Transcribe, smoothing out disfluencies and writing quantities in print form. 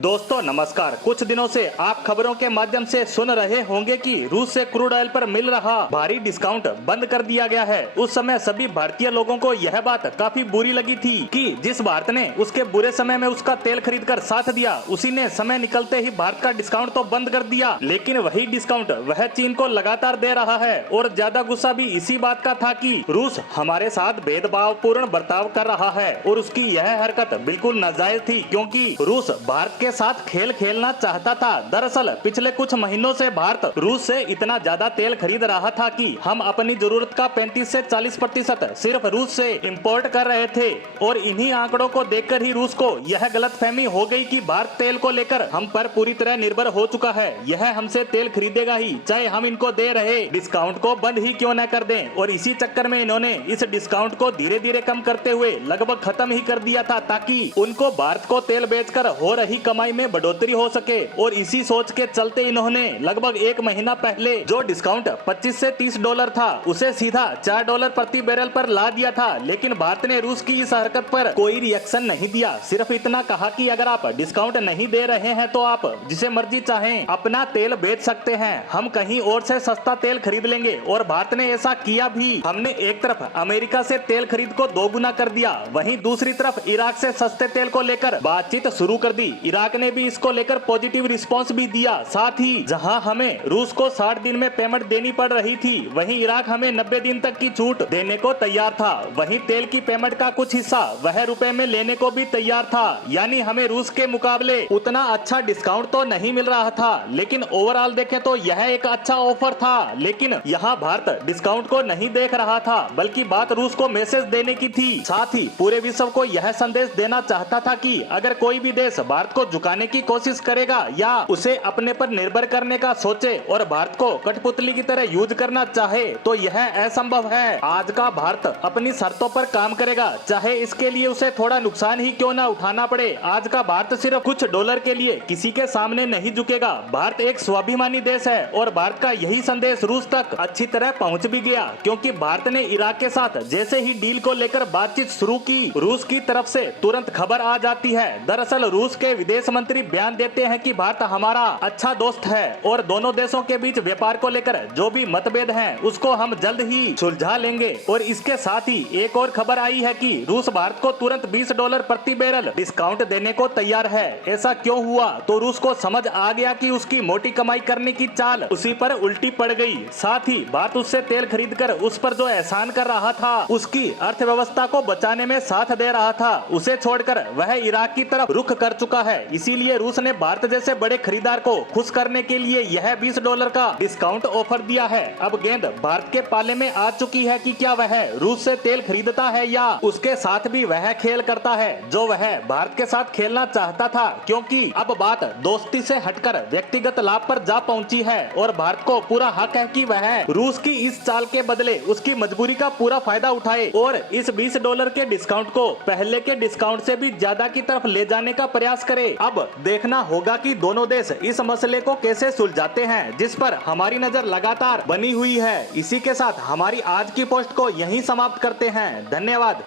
दोस्तों नमस्कार। कुछ दिनों से आप खबरों के माध्यम से सुन रहे होंगे कि रूस से क्रूड ऑयल पर मिल रहा भारी डिस्काउंट बंद कर दिया गया है। उस समय सभी भारतीय लोगों को यह बात काफी बुरी लगी थी कि जिस भारत ने उसके बुरे समय में उसका तेल खरीद कर साथ दिया, उसी ने समय निकलते ही भारत का डिस्काउंट तो बंद कर दिया, लेकिन वही डिस्काउंट वह चीन को लगातार दे रहा है। और ज्यादा गुस्सा भी इसी बात का था कि रूस हमारे साथ भेदभावपूर्ण बर्ताव कर रहा है और उसकी यह हरकत बिल्कुल नाजायज थी, क्योंकि रूस भारत के साथ खेल खेलना चाहता था। दरअसल पिछले कुछ महीनों से भारत रूस से इतना ज्यादा तेल खरीद रहा था कि हम अपनी जरूरत का 35 से 40% सिर्फ रूस से इंपोर्ट कर रहे थे। और इन्हीं आंकड़ों को देखकर ही रूस को यह गलतफहमी हो गई कि भारत तेल को लेकर हम पर पूरी तरह निर्भर हो चुका है। यह हमसे तेल खरीदेगा ही, चाहे हम इनको दे रहे डिस्काउंट को बंद ही क्यों न कर दें। और इसी चक्कर में इन्होंने इस डिस्काउंट को धीरे धीरे कम करते हुए लगभग खत्म ही कर दिया था, ताकि उनको भारत को तेल बेचकर हो रही कमाई में बढ़ोतरी हो सके। और इसी सोच के चलते इन्होंने लगभग एक महीना पहले जो डिस्काउंट 25 से 30 डॉलर था, उसे सीधा $4 प्रति बैरल पर ला दिया था। लेकिन भारत ने रूस की इस हरकत पर कोई रिएक्शन नहीं दिया, सिर्फ इतना कहा कि अगर आप डिस्काउंट नहीं दे रहे हैं तो आप जिसे मर्जी चाहें अपना तेल बेच सकते हैं, हम कहीं और से सस्ता तेल खरीद लेंगे। और भारत ने ऐसा किया भी। हमने एक तरफ अमेरिका से तेल खरीद को 2 गुना कर दिया, वहीं दूसरी तरफ इराक से सस्ते तेल को लेकर बातचीत शुरू कर दी। इराक ने भी इसको लेकर पॉजिटिव रिस्पांस भी दिया। साथ ही जहां हमें रूस को 60 दिन में पेमेंट देनी पड़ रही थी, वहीं इराक हमें 90 दिन तक की छूट देने को तैयार था। वहीं तेल की पेमेंट का कुछ हिस्सा वह रुपए में लेने को भी तैयार था। यानी हमें रूस के मुकाबले उतना अच्छा डिस्काउंट तो नहीं मिल रहा था, लेकिन ओवरऑल देखें तो यह एक अच्छा ऑफर था। लेकिन यहाँ भारत डिस्काउंट को नहीं देख रहा था, बल्कि बात रूस को मैसेज देने की थी। साथ ही पूरे विश्व को यह संदेश देना चाहता था कि अगर कोई भी देश भारत को झुकाने की कोशिश करेगा या उसे अपने पर निर्भर करने का सोचे और भारत को कठपुतली की तरह यूज करना चाहे, तो यह असंभव है। आज का भारत अपनी शर्तों पर काम करेगा, चाहे इसके लिए उसे थोड़ा नुकसान ही क्यों ना उठाना पड़े। आज का भारत सिर्फ कुछ डॉलर के लिए किसी के सामने नहीं झुकेगा। भारत एक स्वाभिमानी देश है और भारत का यही संदेश रूस तक अच्छी तरह पहुंच भी गया, क्योंकि भारत ने इराक के साथ जैसे ही डील को लेकर बातचीत शुरू की, रूस की तरफ से तुरंत खबर आ जाती है। दरअसल रूस के विदेश मंत्री बयान देते हैं कि भारत हमारा अच्छा दोस्त है और दोनों देशों के बीच व्यापार को लेकर जो भी मतभेद हैं उसको हम जल्द ही सुलझा लेंगे। और इसके साथ ही एक और खबर आई है कि रूस भारत को तुरंत $20 प्रति बैरल डिस्काउंट देने को तैयार है। ऐसा क्यों हुआ? तो रूस को समझ आ गया कि उसकी मोटी कमाई करने की चाल उसी पर उल्टी पड़ गई। साथ ही भारत उससे तेल खरीद कर उस पर जो एहसान कर रहा था, उसकी अर्थव्यवस्था को बचाने में साथ दे रहा था, उसे छोड़कर वह इराक की तरफ रुख कर चुका है। इसीलिए रूस ने भारत जैसे बड़े खरीदार को खुश करने के लिए यह $20 का डिस्काउंट ऑफर दिया है। अब गेंद भारत के पाले में आ चुकी है कि क्या वह रूस से तेल खरीदता है या उसके साथ भी वह खेल करता है जो वह भारत के साथ खेलना चाहता था। क्योंकि अब बात दोस्ती से हटकर व्यक्तिगत लाभ पर जा पहुंची है और भारत को पूरा हक है कि वह रूस की इस चाल के बदले उसकी मजबूरी का पूरा फायदा उठाए और इस $20 के डिस्काउंट को पहले के डिस्काउंट से भी ज्यादा की तरफ ले जाने का प्रयास करे। अब देखना होगा कि दोनों देश इस मसले को कैसे सुलझाते हैं, जिस पर हमारी नजर लगातार बनी हुई है। इसी के साथ हमारी आज की पोस्ट को यहीं समाप्त करते हैं। धन्यवाद।